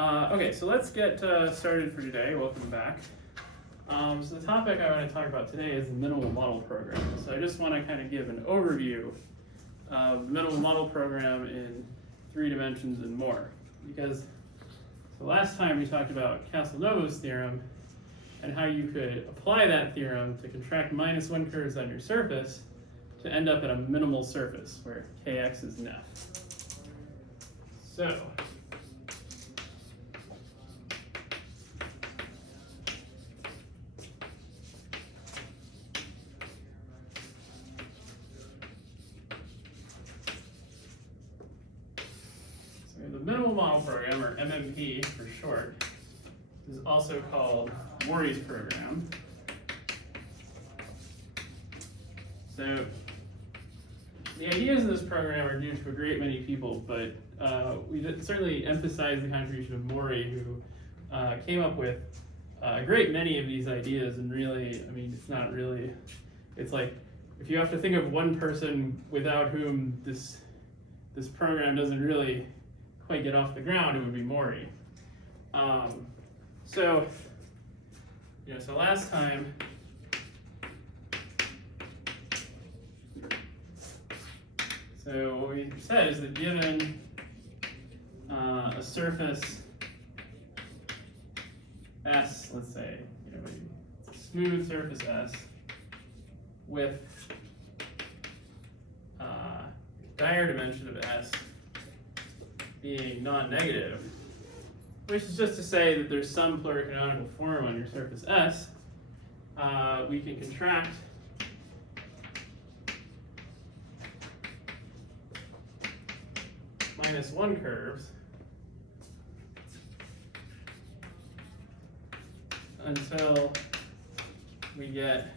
Okay, so let's get started for today. Welcome back. So the topic I want to talk about today is the minimal model program. So I just want to kind of give an overview of the minimal model program in 3 dimensions and more. Because the last time we talked about Castelnuovo's theorem and how you could apply that theorem to contract -1 curves on your surface to end up at a minimal surface where kx is nef. So the minimal model program, or MMP for short, is also called Mori's program. So the ideas in this program are due to a great many people, but we certainly emphasize the contribution of Mori, who came up with a great many of these ideas. And really, I mean, it's like if you have to think of one person without whom this program doesn't really quite get off the ground, it would be Mori. So last time, so what we said is that given a surface S, let's say, it's a smooth surface S with Dyer dimension of S being non-negative, which is just to say that there's some pluricanonical form on your surface S, we can contract -1 curves until we get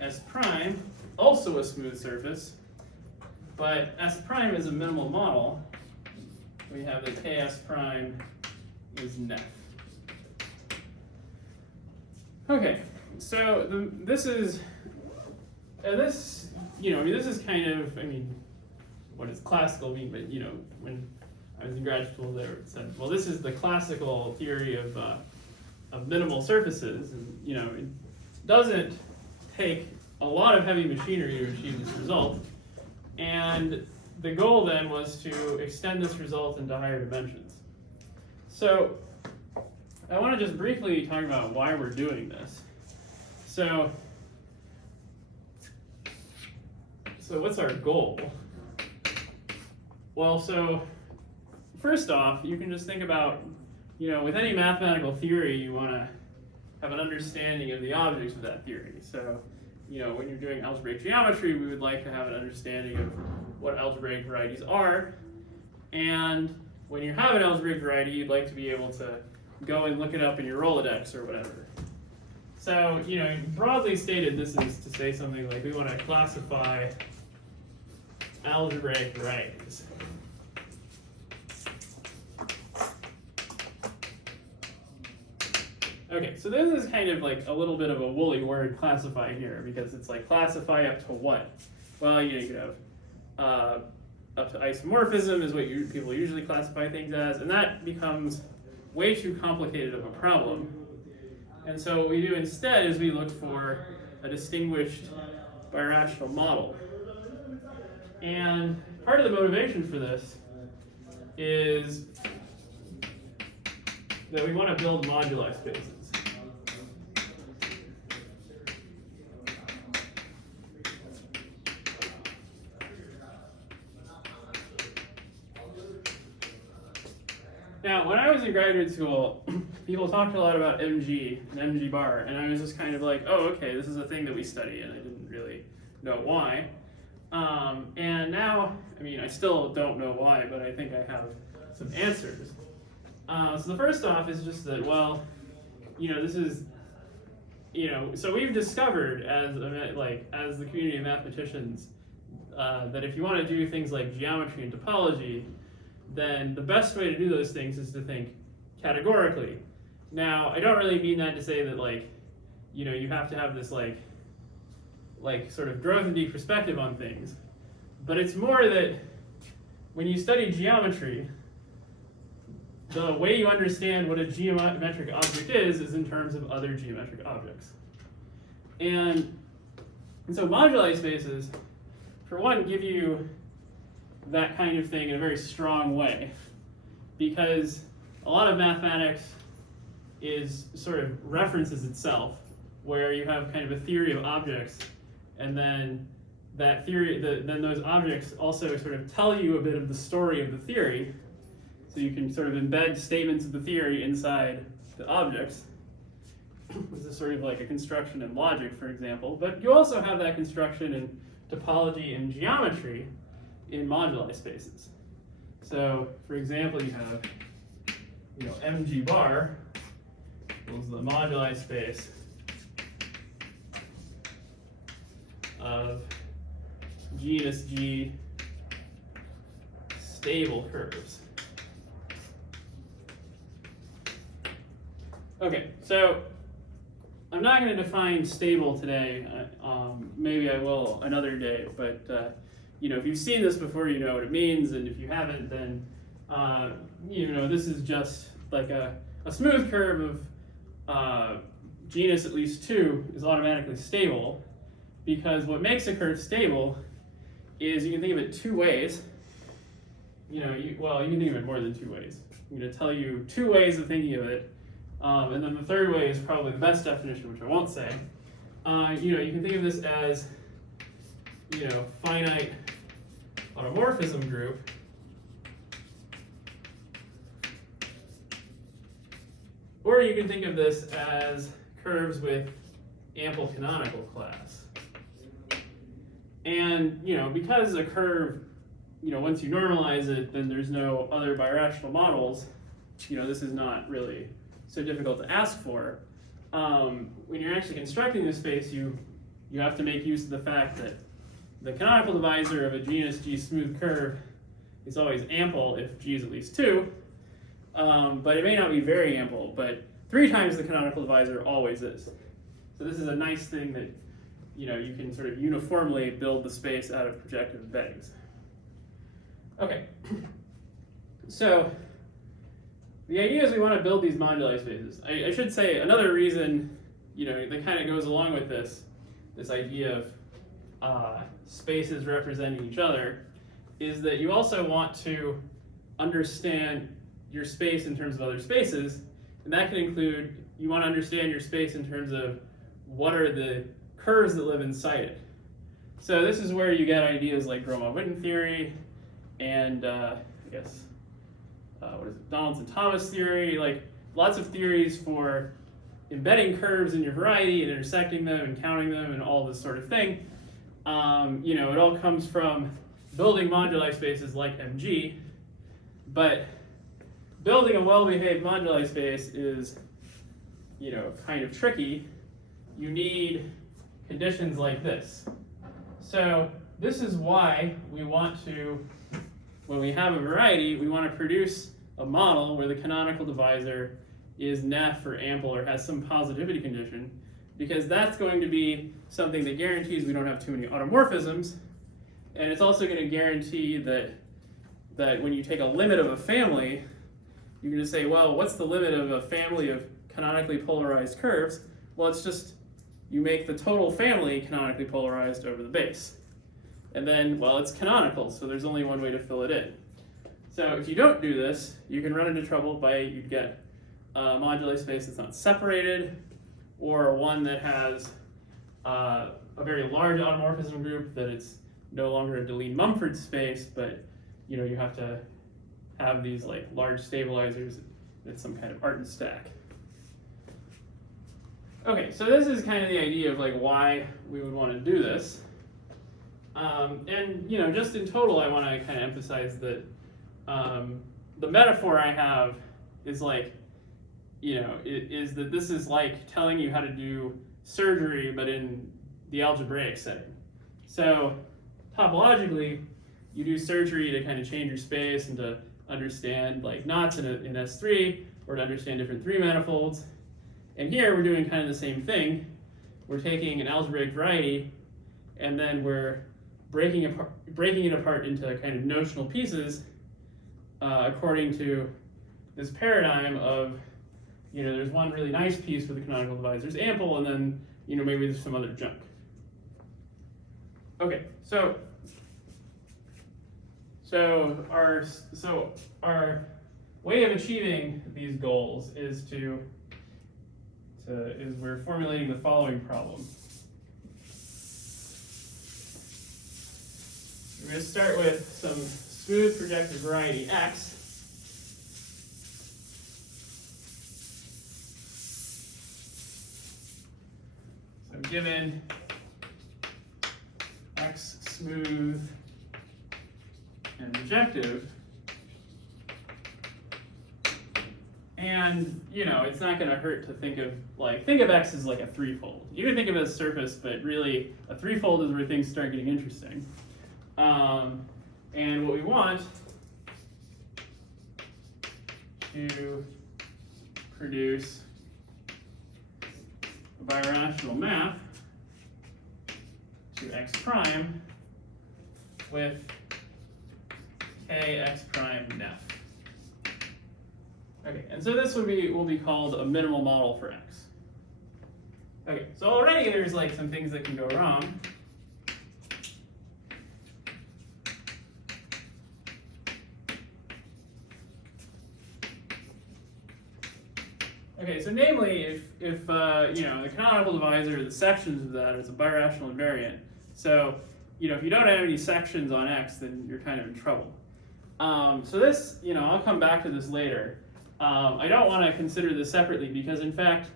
S prime, also a smooth surface, but S prime is a minimal model. We have that Ks prime is nef. Okay, so this is this is kind of, what does classical mean? But when I was in grad school, there it said, well, this is the classical theory of minimal surfaces, and it doesn't take a lot of heavy machinery to achieve this result. And the goal then was to extend this result into higher dimensions. So I want to just briefly talk about why we're doing this. So what's our goal? Well, so first off, you can just think about, with any mathematical theory, you want to have an understanding of the objects of that theory. So, when you're doing algebraic geometry, we would like to have an understanding of what algebraic varieties are. And when you have an algebraic variety, you'd like to be able to go and look it up in your Rolodex or whatever. So, broadly stated, this is to say something like we want to classify algebraic varieties. Okay, so this is kind of like a little bit of a woolly word, classify, here, because it's like classify up to what? Well, you could have up to isomorphism is what people usually classify things as, and that becomes way too complicated of a problem. And so what we do instead is we look for a distinguished birational model. And part of the motivation for this is that we want to build moduli spaces. Now, when I was in graduate school, people talked a lot about MG and MG bar, and I was just kind of like, oh, okay, this is a thing that we study, and I didn't really know why. And now, I still don't know why, but I think I have some answers. So the first off is just that, well, this is, so we've discovered as the community of mathematicians that if you want to do things like geometry and topology, then the best way to do those things is to think categorically. Now, I don't really mean that to say that you have to have this sort of Grothendieck perspective on things, but it's more that when you study geometry, the way you understand what a geometric object is in terms of other geometric objects. And so moduli spaces, for one, give you that kind of thing in a very strong way, because a lot of mathematics is sort of references itself, where you have kind of a theory of objects, and then that theory, then those objects also sort of tell you a bit of the story of the theory, so you can sort of embed statements of the theory inside the objects. This is sort of like a construction in logic, for example, but you also have that construction in topology and geometry in moduli spaces. So, for example, you have, mg bar equals the moduli space of genus G stable curves. Okay, so I'm not going to define stable today. Maybe I will another day, but if you've seen this before, you know what it means, and if you haven't, then this is just like a smooth curve of genus at least 2 is automatically stable, because what makes a curve stable is you can think of it 2 ways. You can think of it more than 2 ways. I'm going to tell you 2 ways of thinking of it, and then the third way is probably the best definition, which I won't say. You can think of this as finite automorphism group or you can think of this as curves with ample canonical class. And because a curve, once you normalize it, then there's no other birational models. This is not really so difficult to ask for. When you're actually constructing this space, you have to make use of the fact that the canonical divisor of a genus G smooth curve is always ample if G is at least 2, but it may not be very ample, but 3 times the canonical divisor always is. So this is a nice thing that you can sort of uniformly build the space out of projective embeddings. Okay, so the idea is we want to build these moduli spaces. I should say another reason that kind of goes along with this idea of spaces representing each other is that you also want to understand your space in terms of other spaces, and that can include, you want to understand your space in terms of what are the curves that live inside it. So this is where you get ideas like Gromov-Witten theory and Donaldson-Thomas theory, like lots of theories for embedding curves in your variety and intersecting them and counting them and all this sort of thing. It all comes from building moduli spaces like MG, but building a well-behaved moduli space is, kind of tricky. You need conditions like this. So this is why we want to, when we have a variety, we want to produce a model where the canonical divisor is nef or ample or has some positivity condition, because that's going to be something that guarantees we don't have too many automorphisms, and it's also going to guarantee that when you take a limit of a family, you can just say, well, what's the limit of a family of canonically polarized curves? Well, it's just you make the total family canonically polarized over the base. And then, well, it's canonical, so there's only one way to fill it in. So if you don't do this, you can run into trouble you'd get a moduli space that's not separated, or one that has a very large automorphism group that it's no longer a Deligne-Mumford space, but you have to have these like large stabilizers with some kind of Artin stack. Okay, so this is kind of the idea of like why we would want to do this. And just in total, I want to kind of emphasize that the metaphor I have is like, is that this is like telling you how to do surgery, but in the algebraic setting. So topologically, you do surgery to kind of change your space and to understand like knots in S3, or to understand different 3 manifolds. And here we're doing kind of the same thing. We're taking an algebraic variety, and then we're breaking it apart into kind of notional pieces according to this paradigm of, there's one really nice piece with the canonical divisors, ample, and then, maybe there's some other junk. Okay, so our way of achieving these goals is we're formulating the following problem. We're going to start with some smooth projective variety X. So given X smooth and projective, and it's not going to hurt to think of X as like a threefold. You can think of it as surface, but really a threefold is where things start getting interesting. And what we want to produce a birational map to X prime with Kx prime nef. Okay, and so this will be called a minimal model for X. Okay, so already there's like some things that can go wrong. Okay, so namely, if the canonical divisor, the sections of that is a birational invariant. So if you don't have any sections on X, then you're kind of in trouble. So this, I'll come back to this later. I don't want to consider this separately because, in fact,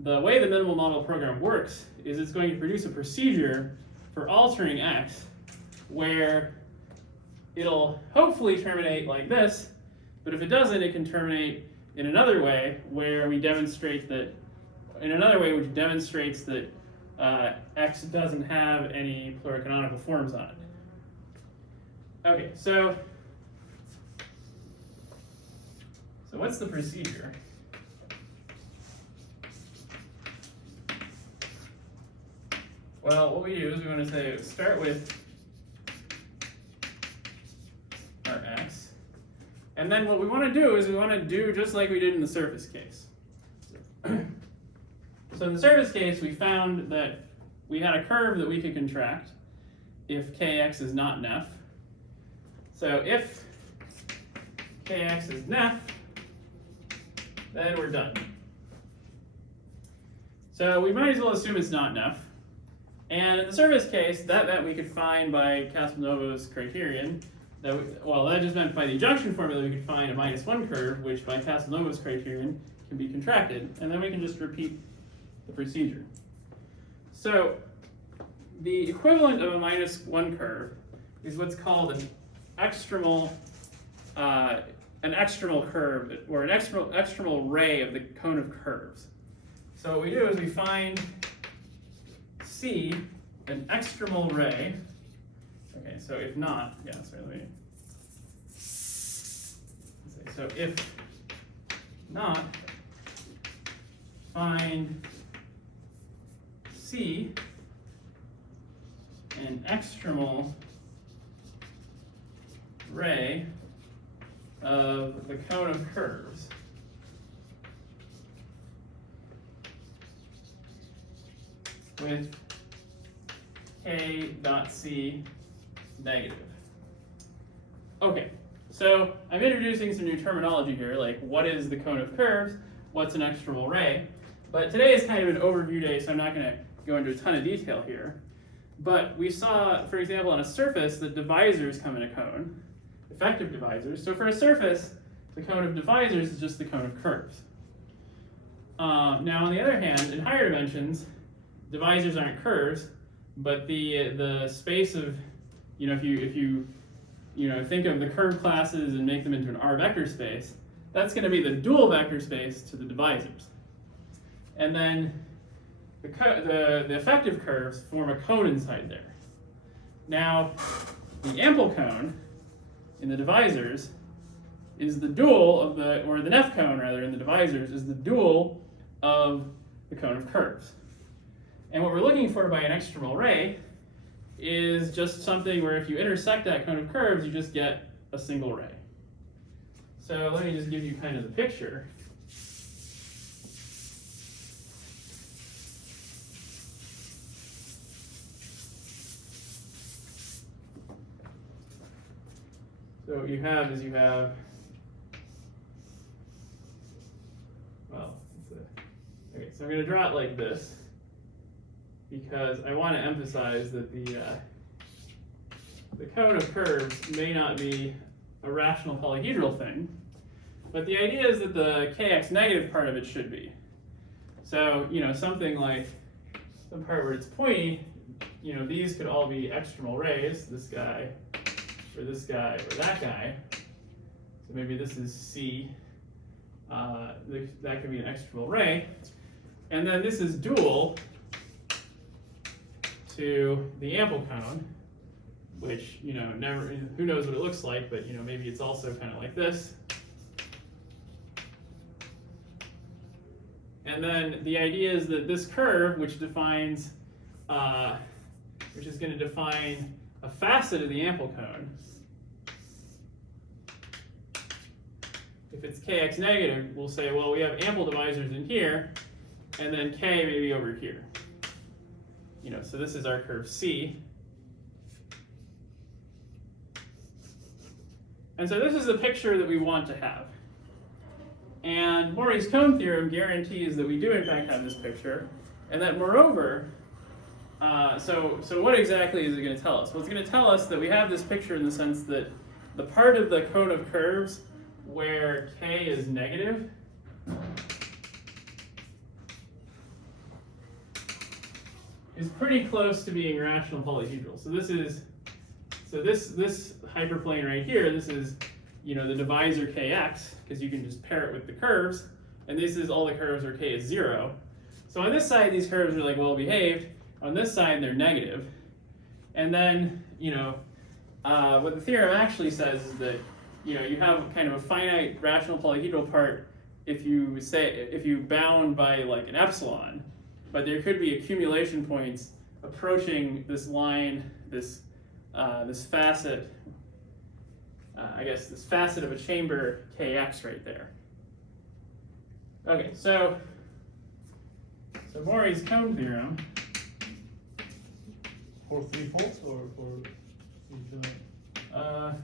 the way the minimal model program works is it's going to produce a procedure for altering X where it'll hopefully terminate like this, but if it doesn't, it can terminate in another way where we demonstrate that, which demonstrates that X doesn't have any pluricanonical forms on it. Okay, so what's the procedure? Well, what we do is we want to start with our X. And then what we want to do is we want to do just like we did in the surface case. So in the surface case, we found that we had a curve that we could contract if Kx is not nef. So if Kx is nef, then we're done. So we might as well assume it's not nef. And in the surface case, that meant we could find by Castelnuovo's criterion, that just meant by the adjunction formula we could find a -1 curve, which by Castelnuovo's criterion can be contracted, and then we can just repeat the procedure. So the equivalent of a -1 curve is what's called an extremal curve, or an extremal ray of the cone of curves. So what we do is we find C, an extremal ray. Okay, so if not, so if not, find C, an extremal ray of the cone of curves. With K dot C negative. Okay, so I'm introducing some new terminology here, like what is the cone of curves, what's an extremal ray, but today is kind of an overview day, so I'm not going to go into a ton of detail here. But we saw, for example, on a surface that divisors come in a cone, effective divisors. So for a surface, the cone of divisors is just the cone of curves. Now on the other hand, in higher dimensions, divisors aren't curves, but the space of, if you think of the curve classes and make them into an R vector space, that's going to be the dual vector space to the divisors. And then the effective curves form a cone inside there. Now, the ample cone in the divisors is the dual of the nef cone rather in the divisors is the dual of the cone of curves. And what we're looking for by an extremal ray is just something where if you intersect that cone of curves, you just get a single ray. So let me just give you kind of the picture. So what you have is well, okay, so I'm going to draw it like this because I want to emphasize that the cone of curves may not be a rational polyhedral thing, but the idea is that the kx negative part of it should be. So, something like some part where it's pointy, these could all be extremal rays, this guy, or this guy, or that guy. So maybe this is C. That could be an extremal ray. And then this is dual to the ample cone, which, never, who knows what it looks like, but, maybe it's also kind of like this. And then the idea is that this curve, which is going to define a facet of the ample cone, if it's kx negative, we'll say, well, we have ample divisors in here, and then k maybe over here. So this is our curve C. And so this is the picture that we want to have. And Maury's cone theorem guarantees that we do in fact have this picture, and that moreover, so what exactly is it going to tell us? Well, it's going to tell us that we have this picture in the sense that the part of the cone of curves where k is negative is pretty close to being rational polyhedral. So this hyperplane right here, this is the divisor kx, because you can just pair it with the curves, and this is all the curves where k is 0. So on this side, these curves are like well behaved. On this side, they're negative. And then what the theorem actually says is that you have kind of a finite rational polyhedral part if you bound by like an epsilon, but there could be accumulation points approaching this line, this facet, this facet of a chamber kx right there. Okay, so Maury's cone theorem. For 3/4 or for I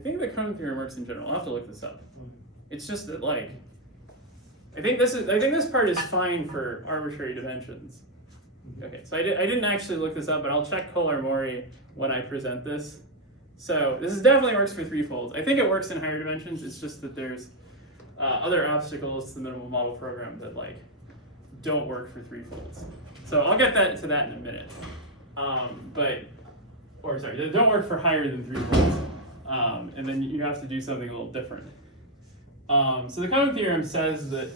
think the cone theorem works in general. I'll have to look this up. It's just that I think this part is fine for arbitrary dimensions. Okay, so I didn't actually look this up, but I'll check Kolar-Maury when I present this. So this definitely works for threefolds. I think it works in higher dimensions. It's just that there's other obstacles to the minimal model program that don't work for threefolds. So I'll get to that in a minute. They don't work for higher than threefolds. And then you have to do something a little different. So the cone theorem says that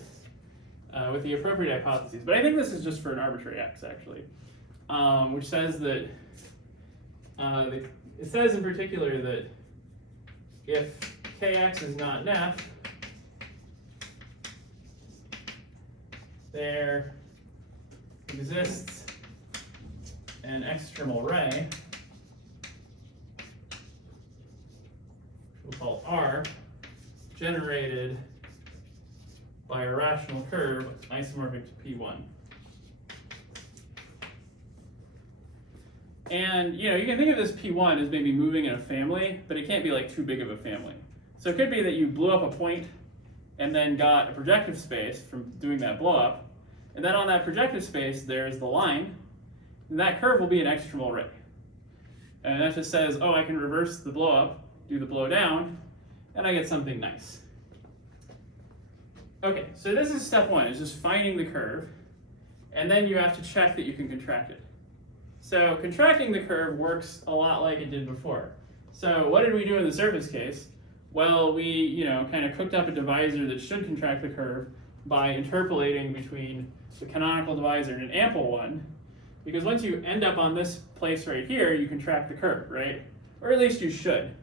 with the appropriate hypotheses, but I think this is just for an arbitrary x actually, which says that it says in particular that if kx is not nef, there exists an extremal ray, we'll call R, generated by a rational curve isomorphic to P1. And you can think of this P1 as maybe moving in a family, but it can't be too big of a family. So it could be that you blew up a point and then got a projective space from doing that blow up, and then on that projective space there's the line, and that curve will be an extremal ray. And that just says, oh, I can reverse the blow up, do the blow down, and I get something nice. Okay, so this is step one, is just finding the curve, and then you have to check that you can contract it. So contracting the curve works a lot like it did before. So what did we do in the surface case? Well, we kind of cooked up a divisor that should contract the curve by interpolating between the canonical divisor and an ample one, because once you end up on this place right here, you contract the curve, right? Or at least you should.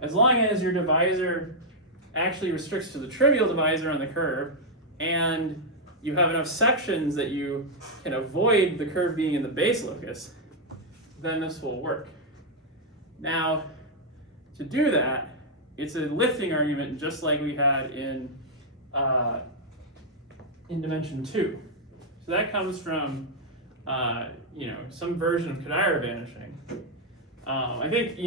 As long as your divisor actually restricts to the trivial divisor on the curve, and you have enough sections that you can avoid the curve being in the base locus, then this will work. Now, to do that, it's a lifting argument just like we had in dimension 2. So that comes from some version of Kodaira vanishing. I think,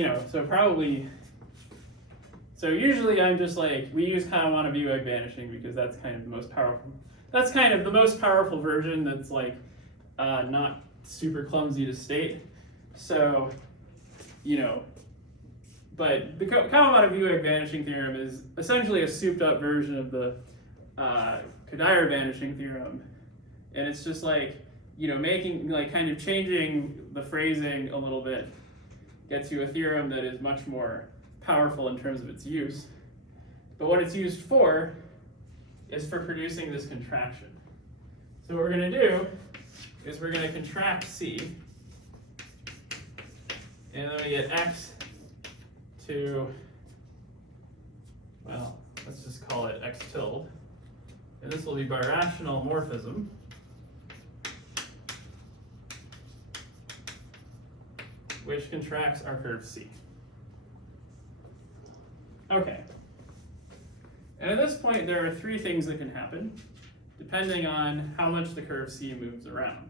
so usually I'm just like, we use Kawamata V-wave vanishing because that's kind of the most powerful. That's kind of the most powerful version that's like not super clumsy to state. So, but the Kawamata V-wave vanishing theorem is essentially a souped up version of the Kodaira vanishing theorem. And it's just like, making, like kind of changing the phrasing a little bit gets you a theorem that is much more powerful in terms of its use. But what it's used for is for producing this contraction. So what we're going to do is we're going to contract C, and then we get X to, well, let's just call it X tilde. And this will be birational morphism. Which contracts our curve C. Okay. And at this point, there are 3 things that can happen, depending on how much the curve C moves around.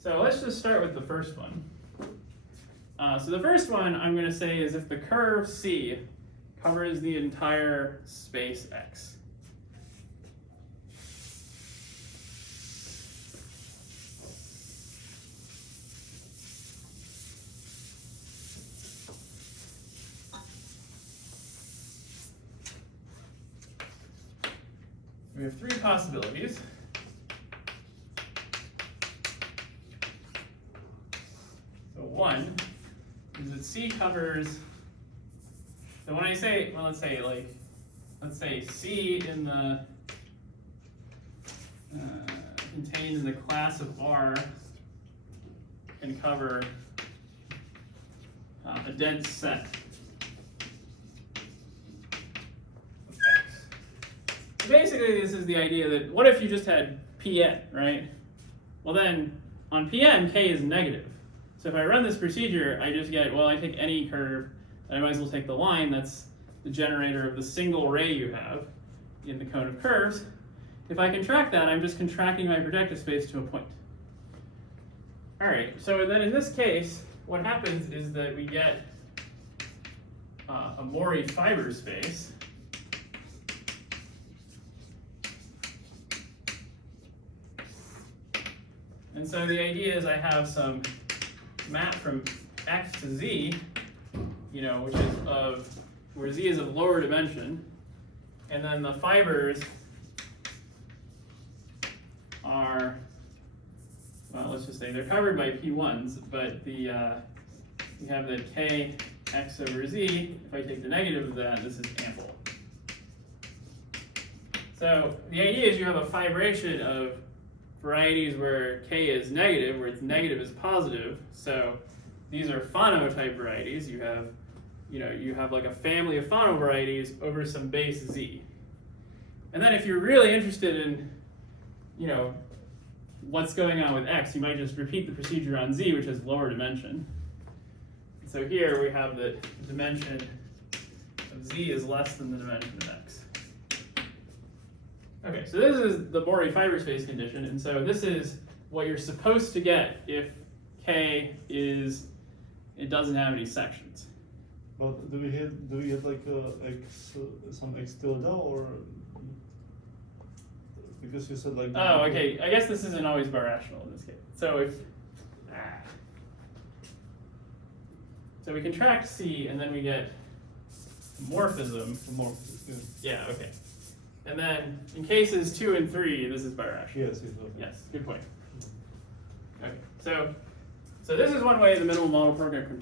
So let's just start with the first one. So the first one I'm going to say is if the curve C covers the entire space X. We have 3 possibilities. So one is that C covers, so when I say, well, let's say C in the, contained in the class of R can cover a dense set of X. So basically, this is the idea that what if you just had Pn, right? Well then, on Pn, K is negative. So if I run this procedure, I just get, well, I take any curve, and I might as well take the line that's the generator of the single ray you have in the cone of curves. If I contract that, I'm just contracting my projective space to a point. All right, so then in this case, what happens is that we get a Mori fiber space. And so the idea is I have some map from X to Z, which is where Z is of lower dimension, and then the fibers are, well, let's just say they're covered by P1s, but we have the K X over Z. If I take the negative of that, this is ample. So the idea is you have a fibration of varieties where K is negative, where its negative is positive. So these are phonotype varieties. You have like a family of phono varieties over some base Z. And then if you're really interested in, what's going on with X, you might just repeat the procedure on Z, which has lower dimension. So here we have the dimension of Z is less than the dimension of X. Okay, so this is the Mori fiber space condition, and so this is what you're supposed to get if K it doesn't have any sections. But do we have like some X tilde or because you said like? Oh, okay. I guess this isn't always birational in this case. So so we contract C and then we get morphism. Yeah. Okay. And then in cases 2 and 3, this is birational. Yes. Okay. Yes. Good point. Okay. So this is one way the minimal model program can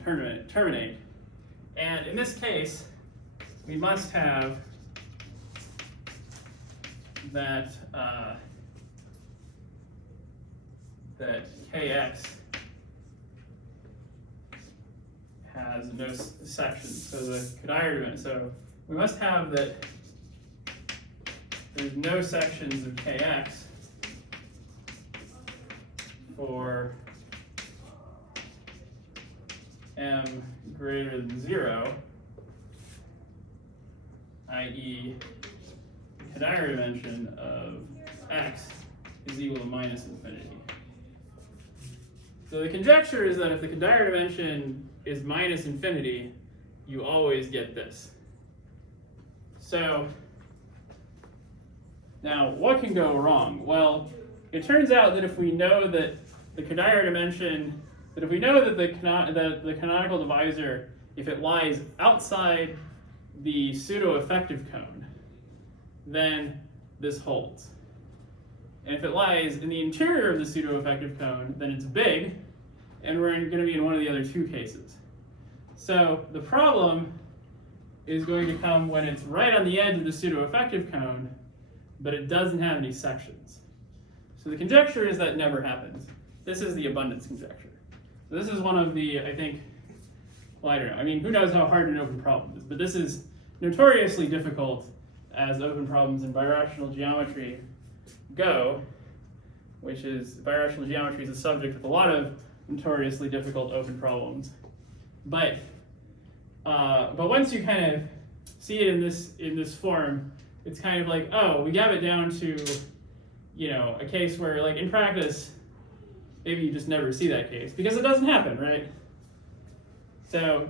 terminate. And in this case, we must have that that Kx has no sections. So the Kodaira dimension. So we must have that there's no sections of Kx for m greater than 0, i.e. the Kadir dimension of x is equal to minus infinity. So the conjecture is that if the Kadir dimension is minus infinity, you always get this. So now what can go wrong? Well, it turns out that if we know that the Kadir dimension, that if we know that the canonical divisor, if it lies outside the pseudo-effective cone, then this holds. And if it lies in the interior of the pseudo-effective cone, then it's big, and we're going to be in one of the other two cases. So the problem is going to come when it's right on the edge of the pseudo-effective cone, but it doesn't have any sections. So the conjecture is that never happens. This is the abundance conjecture. So this is one of the, I think, well, I don't know. I mean, who knows how hard an open problem is, but this is notoriously difficult as open problems in birational geometry go, which is, birational geometry is a subject with a lot of notoriously difficult open problems. But once you kind of see it in this form, it's kind of like, oh, we have it down to, you know, a case where, like, in practice, maybe you just never see that case because it doesn't happen, right? So,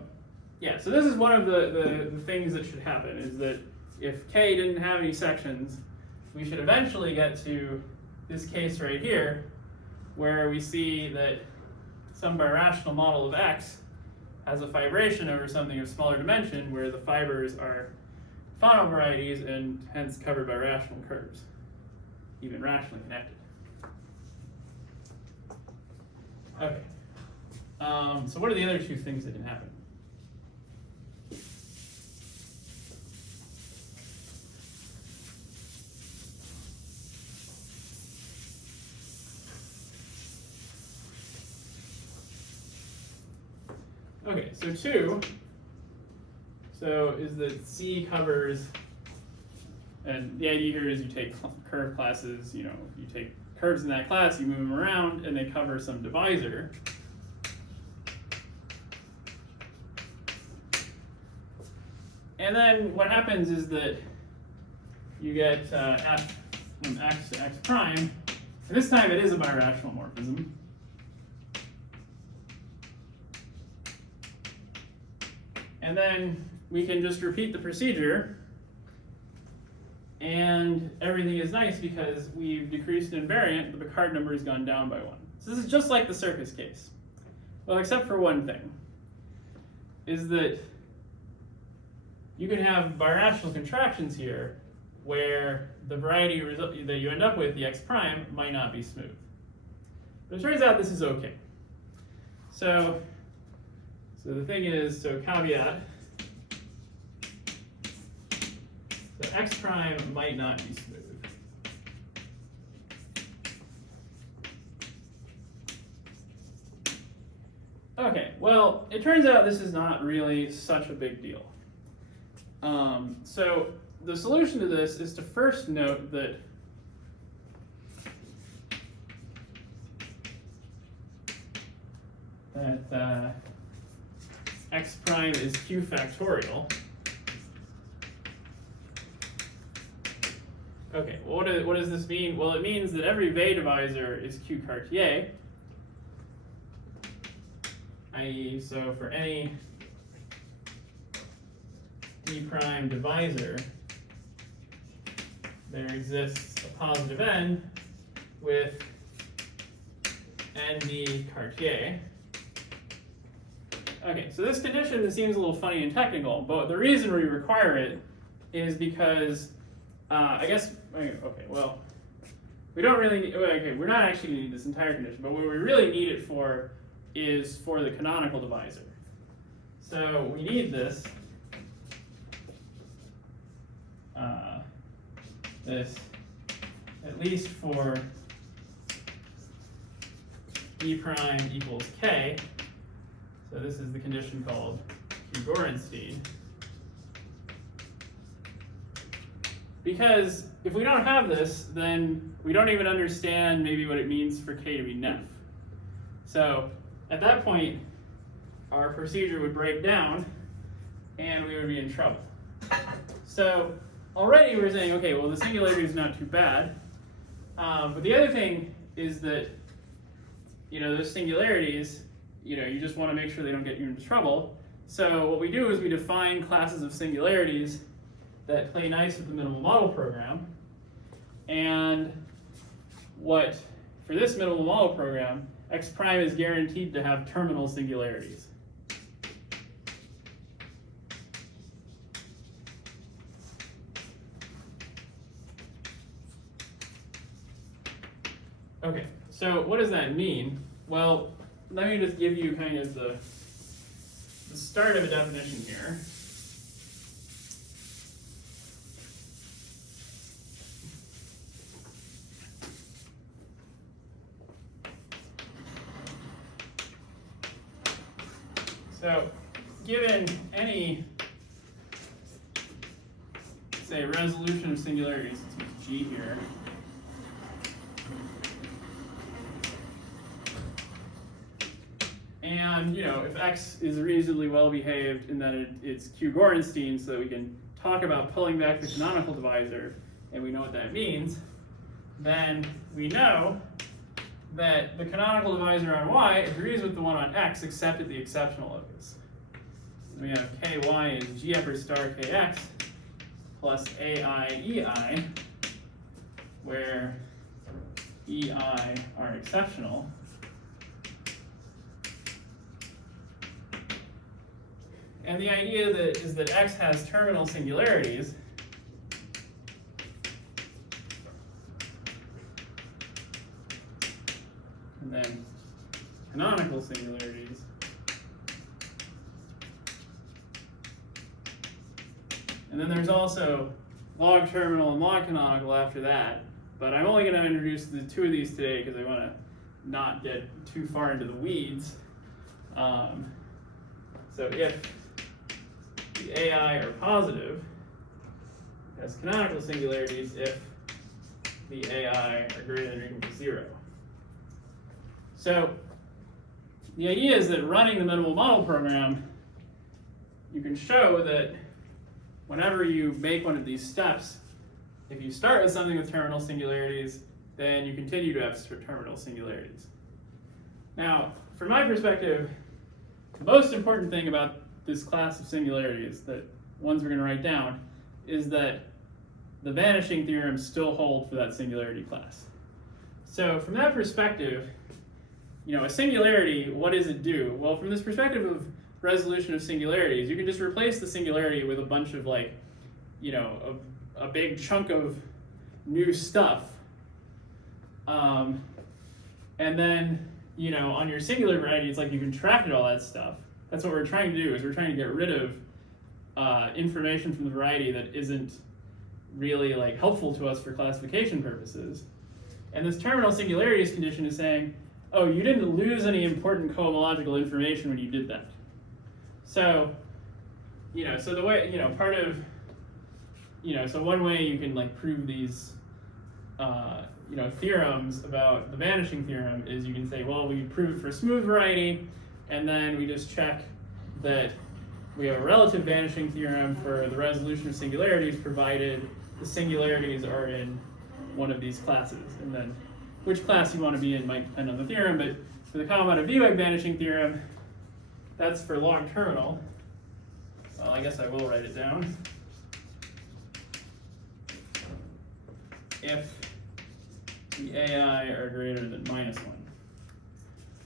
yeah, so this is one of the things that should happen, is that if K didn't have any sections, we should eventually get to this case right here, where we see that some birational model of X has a fibration over something of smaller dimension, where the fibers are Fano varieties and hence covered by rational curves, even rationally connected. Okay. So what are the other two things that can happen? Okay, so two, is that C covers, and the idea here is you take curve classes, you know, you take curves in that class, you move them around, and they cover some divisor. And then what happens is that you get f from x to x prime, and this time it is a birational morphism. And then we can just repeat the procedure, and everything is nice because we've decreased an invariant, the Picard number has gone down by 1. So this is just like the circus case. Well, except for one thing, is that you can have birational contractions here where the variety that you end up with, the x prime, might not be smooth. But it turns out this is okay. So the thing is, so caveat, so x prime might not be smooth. Okay, well, it turns out this is not really such a big deal. So the solution to this is to first note that x prime is q factorial. Okay, well, what does this mean? Well, it means that every Weil divisor is q Cartier, i.e., so for any d prime divisor, there exists a positive n with nd Cartier. Okay, so this condition seems a little funny and technical, but the reason we require it is because, I guess, okay, well, we don't really need, okay, we're not actually going to need this entire condition, but what we really need it for is for the canonical divisor. So we need this, at least for d prime equals k. So this is the condition called Q-Gorenstein. Because if we don't have this, then we don't even understand maybe what it means for k to be Neff. So at that point, our procedure would break down and we would be in trouble. So already we're saying, okay, well the singularity is not too bad. But the other thing is that, those singularities, you just want to make sure they don't get you into trouble. So what we do is we define classes of singularities that play nice with the minimal model program. And for this minimal model program, x prime is guaranteed to have terminal singularities. Okay, so what does that mean? Well, let me just give you kind of the start of a definition here. So, given any, say, resolution of singularities, let's use G here. And if X is reasonably well behaved in that it's Q-Gorenstein, so that we can talk about pulling back the canonical divisor, and we know what that means, then we know that the canonical divisor on Y agrees with the one on X except at the exceptional locus. We have Ky is G upper star Kx plus Ai Ei, where Ei are exceptional. And the idea is that X has terminal singularities. And then canonical singularities. And then there's also log terminal and log canonical after that. But I'm only going to introduce the two of these today because I want to not get too far into the weeds. So if the Ai are positive, it has canonical singularities if the Ai are greater than or equal to 0. So the idea is that running the minimal model program, you can show that whenever you make one of these steps, if you start with something with terminal singularities, then you continue to have terminal singularities. Now, from my perspective, the most important thing about this class of singularities, that ones we're going to write down, is that the vanishing theorems still hold for that singularity class. So from that perspective, a singularity, what does it do? Well, from this perspective of resolution of singularities, you can just replace the singularity with a bunch of a big chunk of new stuff. And then, on your singular variety, it's like you contracted all that stuff. That's what we're trying to do, is we're trying to get rid of information from the variety that isn't really helpful to us for classification purposes. And this terminal singularities condition is saying, oh, you didn't lose any important cohomological information when you did that. So, so the way, part of, so one way you can prove these, theorems about the vanishing theorem is you can say, well, we prove it for a smooth variety, and then we just check that we have a relative vanishing theorem for the resolution of singularities, provided the singularities are in one of these classes. And then which class you want to be in might depend on the theorem, but for the Kawamata-Vieweg vanishing theorem, that's for log terminal. Well, I guess I will write it down. If the Ai are greater than -1.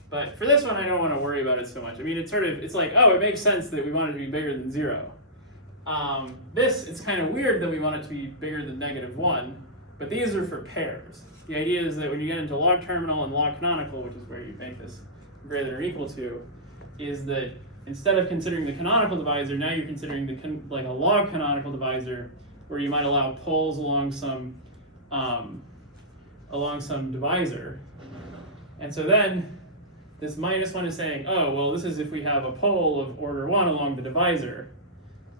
But for this one, I don't want to worry about it so much. I mean, it's like, oh, it makes sense that we want it to be bigger than 0. It's kind of weird that we want it to be bigger than -1, but these are for pairs. The idea is that when you get into log terminal and log canonical, which is where you make this greater than or equal to, is that instead of considering the canonical divisor, now you're considering a log canonical divisor, where you might allow poles along some divisor. And so then this -1 is saying, oh, well, this is if we have a pole of order 1 along the divisor.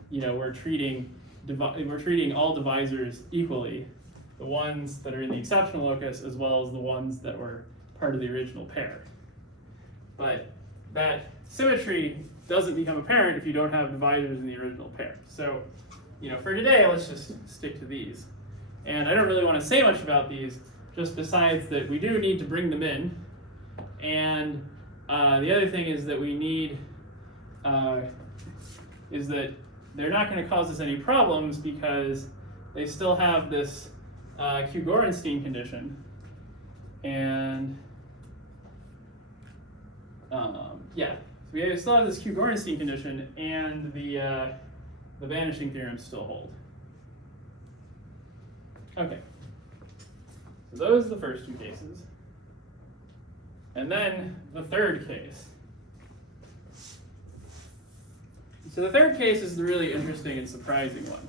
We're treating all divisors equally, the ones that are in the exceptional locus as well as the ones that were part of the original pair. But that symmetry doesn't become apparent if you don't have divisors in the original pair. So, for today, let's just stick to these. And I don't really want to say much about these, just besides that we do need to bring them in. And the other thing is that we need, is that they're not going to cause us any problems because they still have this Q-Gorenstein condition. And yeah, so we still have this Q-Gorenstein condition, and the vanishing theorems still hold. Okay, so those are the first two cases. And then the third case. So the third case is the really interesting and surprising one.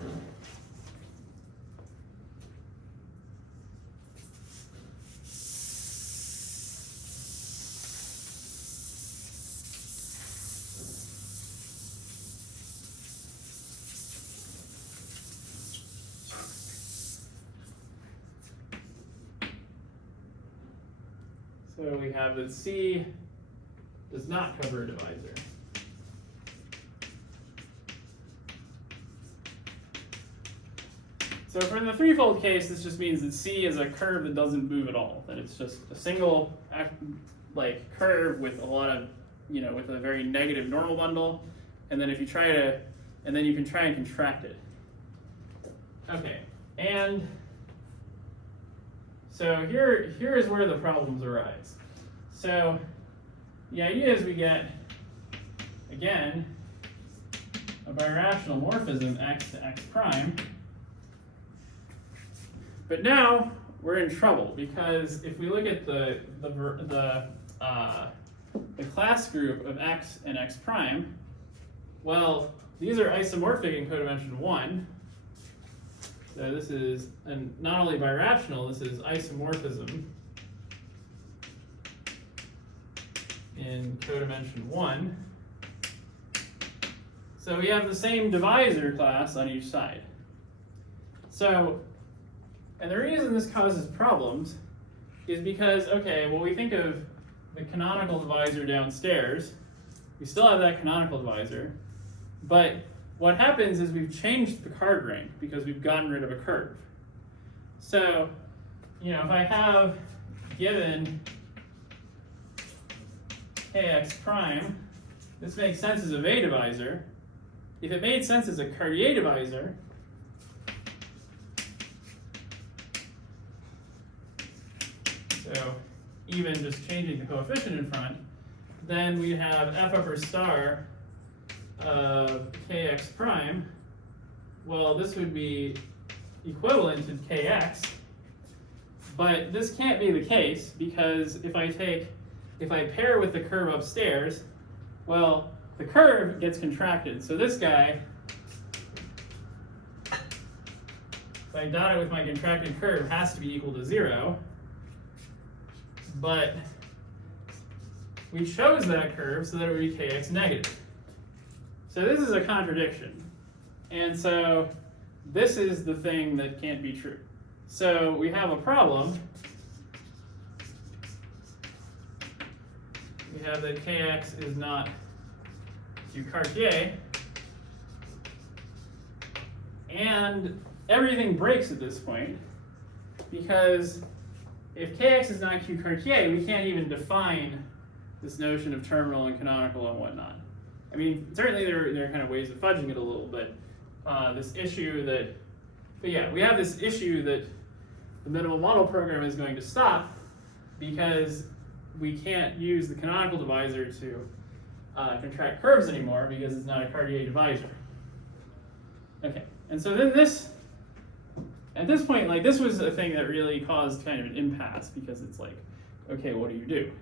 So we have that C does not cover a divisor. So for the threefold case, this just means that C is a curve that doesn't move at all. That it's just a single curve with a lot of, with a very negative normal bundle. And then if you try to, and then you can try and contract it. Okay, and so here is where the problems arise. So the idea is we get, again, a birational morphism x to x prime. But now we're in trouble because if we look at the class group of x and x prime, well, these are isomorphic in codimension 1. So this is not only birational, this is isomorphism in codimension 1. So we have the same divisor class on each side. So, and the reason this causes problems is because, okay, well, we think of the canonical divisor downstairs. We still have that canonical divisor, but what happens is we've changed the card rank because we've gotten rid of a curve. So, if I have given kx prime, this makes sense as a V divisor. If it made sense as a Cartier divisor, so even just changing the coefficient in front, then we have f upper star of kx prime. Well, this would be equivalent to kx, but this can't be the case because if I pair with the curve upstairs, well, the curve gets contracted. So this guy, if I dot it with my contracted curve, has to be equal to 0. But we chose that curve so that it would be kx negative. So this is a contradiction. And so this is the thing that can't be true. So we have a problem. We have that kx is not to Cartier. And everything breaks at this point because if kx is not Q Cartier, we can't even define this notion of terminal and canonical and whatnot. I mean, certainly there are kind of ways of fudging it a little, but this issue that, but yeah, we have this issue that the minimal model program is going to stop because we can't use the canonical divisor to contract curves anymore because it's not a Cartier divisor. Okay, and so then this, at this point, like this was a thing that really caused kind of an impasse because it's like, okay, what do you do?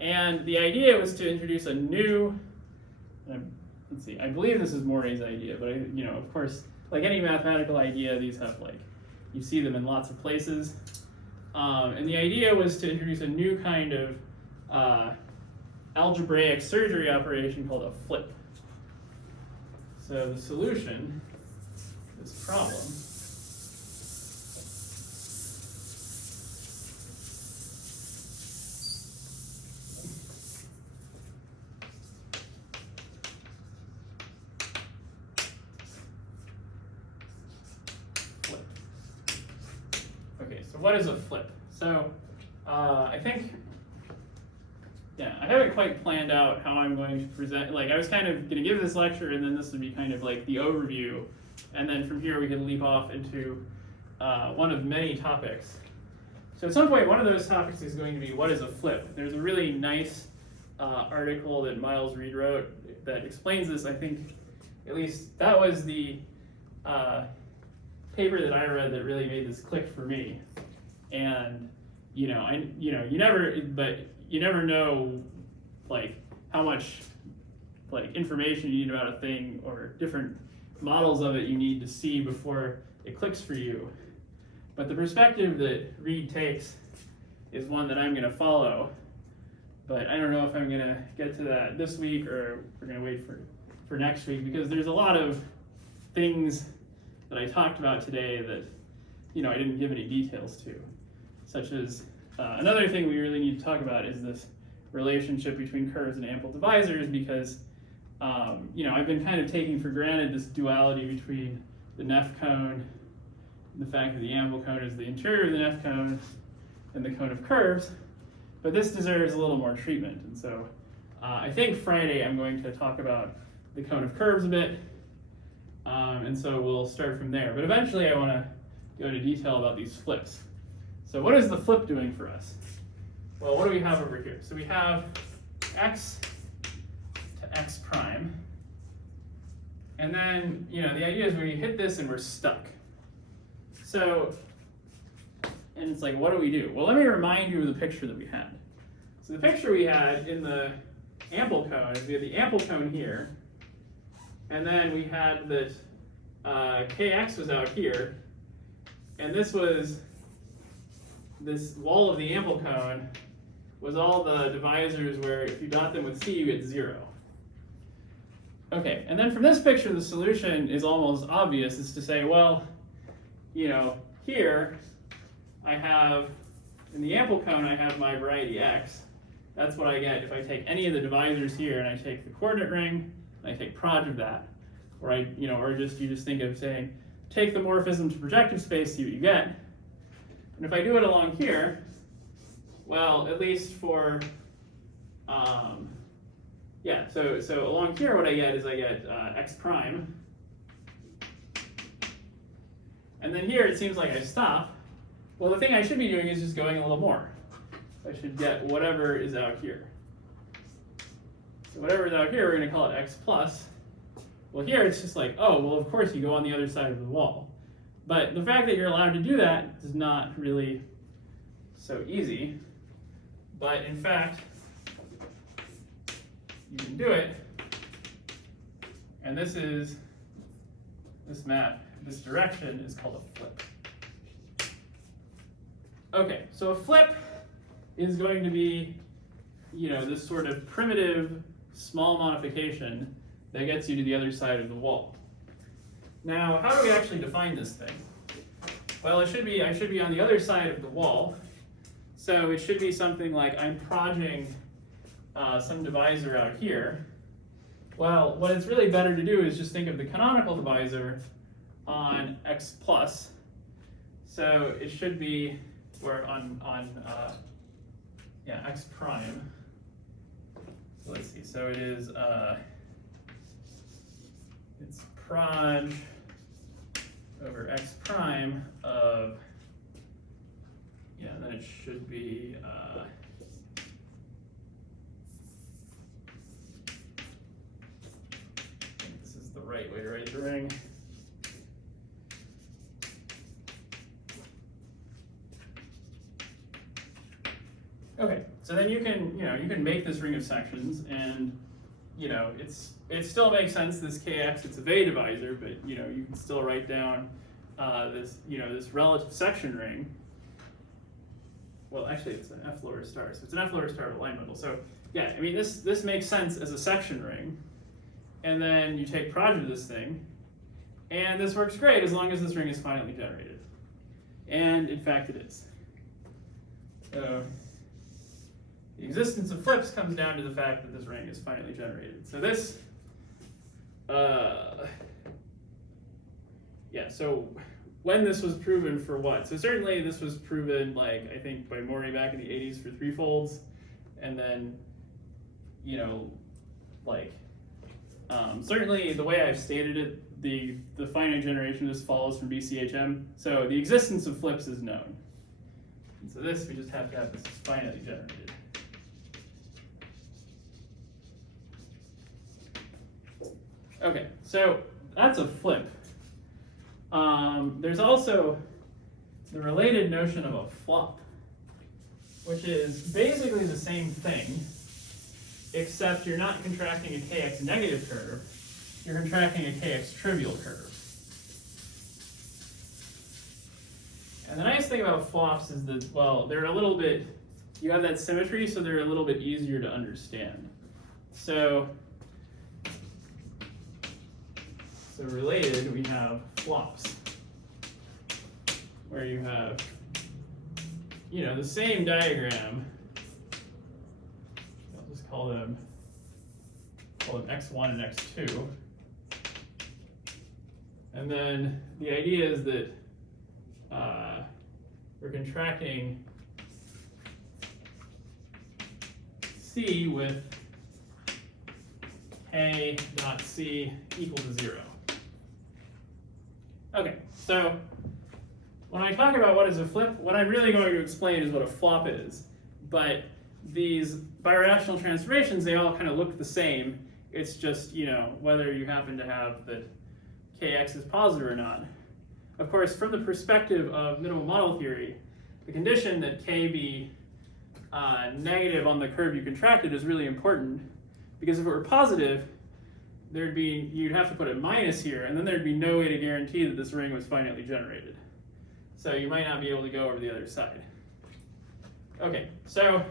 And the idea was to introduce a new, let's see, I believe this is Morey's idea, but of course, like any mathematical idea, these have you see them in lots of places. And the idea was to introduce a new kind of algebraic surgery operation called a flip. So the solution to this problem Okay, so what is a flip? So I think, yeah, I haven't quite planned out how I'm going to present. Like, I was kind of going to give this lecture, and then this would be kind of like the overview, and then from here we could leap off into one of many topics. So at some point, one of those topics is going to be, what is a flip? There's a really nice article that Miles Reed wrote that explains this. I think, at least that was the paper that I read that really made this click for me. And you never know like how much like information you need about a thing or different models of it you need to see before it clicks for you. But the perspective that Reed takes is one that I'm going to follow. But I don't know if I'm going to get to that this week or we're going to wait for next week, because there's a lot of things that I talked about today that I didn't give any details to, such as another thing we really need to talk about is this relationship between curves and ample divisors, because I've been kind of taking for granted this duality between the Neff cone and the fact that the ample cone is the interior of the Neff cone and the cone of curves, but this deserves a little more treatment. And so I think Friday I'm going to talk about the cone of curves a bit, and so we'll start from there. But eventually I want to go into detail about these flips. So what is the flip doing for us? Well, what do we have over here? So we have x to x prime, and then the idea is we hit this and we're stuck. So, and it's like, what do we do? Well, let me remind you of the picture that we had. So the picture we had in the ample cone is we had the ample cone here, and then we had that kx was out here, and this wall of the ample cone was all the divisors where if you dot them with c, you get 0. Okay, and then from this picture, the solution is almost obvious. It's to say, well, here I have, in the ample cone, I have my variety x. That's what I get if I take any of the divisors here and I take the coordinate ring and I take proj of that. Or you just think of saying, take the morphism to projective space, see what you get. And if I do it along here, well, at least for, so along here what I get is I get x prime. And then here it seems like I stop. Well, the thing I should be doing is just going a little more. I should get whatever is out here. So whatever is out here, we're going to call it x plus. Well, here it's just like, oh, well, of course you go on the other side of the wall. But the fact that you're allowed to do that is not really so easy. But in fact, you can do it. And this direction is called a flip. Okay, so a flip is going to be, this sort of primitive small modification that gets you to the other side of the wall. Now, how do we actually define this thing? Well, I should be on the other side of the wall. So it should be something like I'm projing some divisor out here. Well, what it's really better to do is just think of the canonical divisor on x plus. So it should be, or on x prime. So let's see. So it is it's proj over x prime of, then it should be I think this is the right way to write the ring. Okay, so then you can make this ring of sections, and it still makes sense, this kx, it's a Weil divisor, but you can still write down this relative section ring. Well, actually it's an F lower star, so it's an F lower star with a line bundle. So yeah, this makes sense as a section ring, and then you take proj of this thing, and this works great as long as this ring is finitely generated. And in fact it is. So the existence of flips comes down to the fact that this ring is finitely generated. So this, so when this was proven for what. So certainly this was proven, like, I think by Morey back in the 80s for threefolds, and then, you know, like, certainly the way I've stated it, the finite generation of this follows from BCHM. So the existence of flips is known. And so this, we just have to have this finitely generated. Okay, so that's a flip. There's also the related notion of a flop, which is basically the same thing, except you're not contracting a kx negative curve, you're contracting a kx trivial curve. And the nice thing about flops is that, well, they're a little bit, you have that symmetry, so they're a little bit easier to understand. So related, we have flops, where you have, you know, the same diagram. I'll just call them x1 and x2. And then the idea is that we're contracting C with k dot C equal to 0. Okay, so when I talk about what is a flip, what I'm really going to explain is what a flop is. But these birational transformations, they all kind of look the same. It's just, you know, whether you happen to have that kx is positive or not. Of course, from the perspective of minimal model theory, the condition that k be negative on the curve you contracted is really important, because if it were positive, you'd have to put a minus here, and then there'd be no way to guarantee that this ring was finitely generated. So you might not be able to go over the other side. Okay, so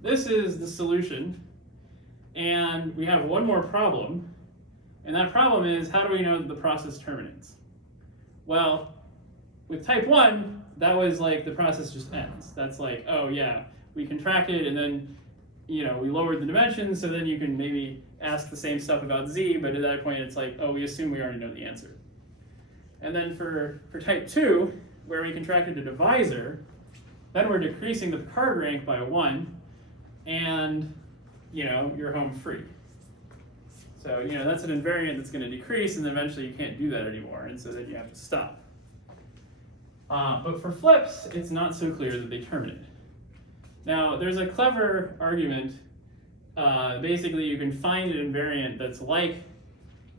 this is the solution, and we have one more problem, and that problem is, how do we know that the process terminates? Well, with type 1, that was like the process just ends. That's like, oh yeah, we contracted, and then, you know, we lowered the dimensions, so then you can maybe ask the same stuff about z, but at that point it's like, oh, we assume we already know the answer. And then for type 2, where we contracted a divisor, then we're decreasing the Picard rank by 1, and, you know, you're home free. So, you know, that's an invariant that's going to decrease, and then eventually you can't do that anymore, and so then you have to stop. But for flips, it's not so clear that they terminate. Now, there's a clever argument. Basically, you can find an invariant that's like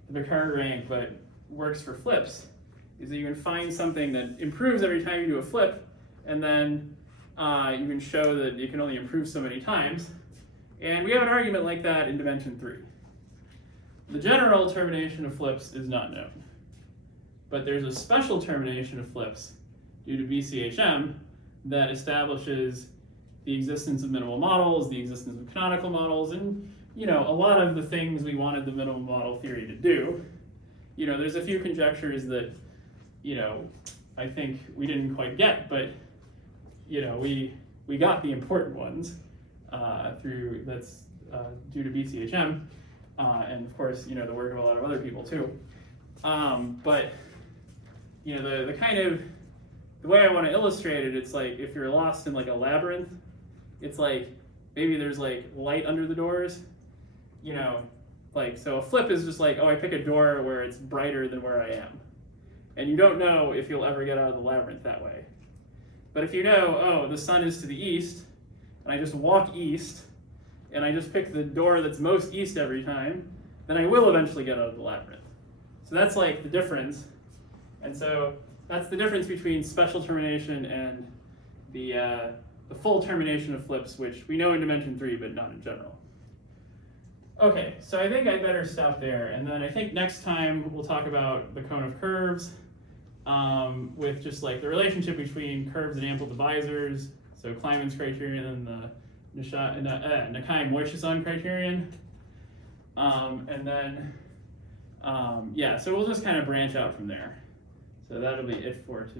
the Picard rank, but works for flips. Is that you can find something that improves every time you do a flip, and then you can show that you can only improve so many times. And we have an argument like that in dimension 3. The general termination of flips is not known. But there's a special termination of flips due to BCHM that establishes the existence of minimal models, the existence of canonical models, and, you know, a lot of the things we wanted the minimal model theory to do. You know, there's a few conjectures that, you know, I think we didn't quite get, but, you know, we got the important ones through, that's due to BCHM, and of course, you know, the work of a lot of other people too. But, you know, the kind of, the way I want to illustrate it, it's like if you're lost in like a labyrinth, it's like maybe there's like light under the doors, you know, like, so a flip is just like, oh, I pick a door where it's brighter than where I am. And you don't know if you'll ever get out of the labyrinth that way. But if you know, oh, the sun is to the east, and I just walk east, and I just pick the door that's most east every time, then I will eventually get out of the labyrinth. So that's like the difference. And so that's the difference between special termination and the full termination of flips, which we know in dimension 3, but not in general. Okay, so I think I better stop there, and then I think next time we'll talk about the cone of curves with just like the relationship between curves and ample divisors, so Kleiman's criterion and the Nakai-Moisheson criterion. And then, yeah, so we'll just kind of branch out from there. So that'll be it for today.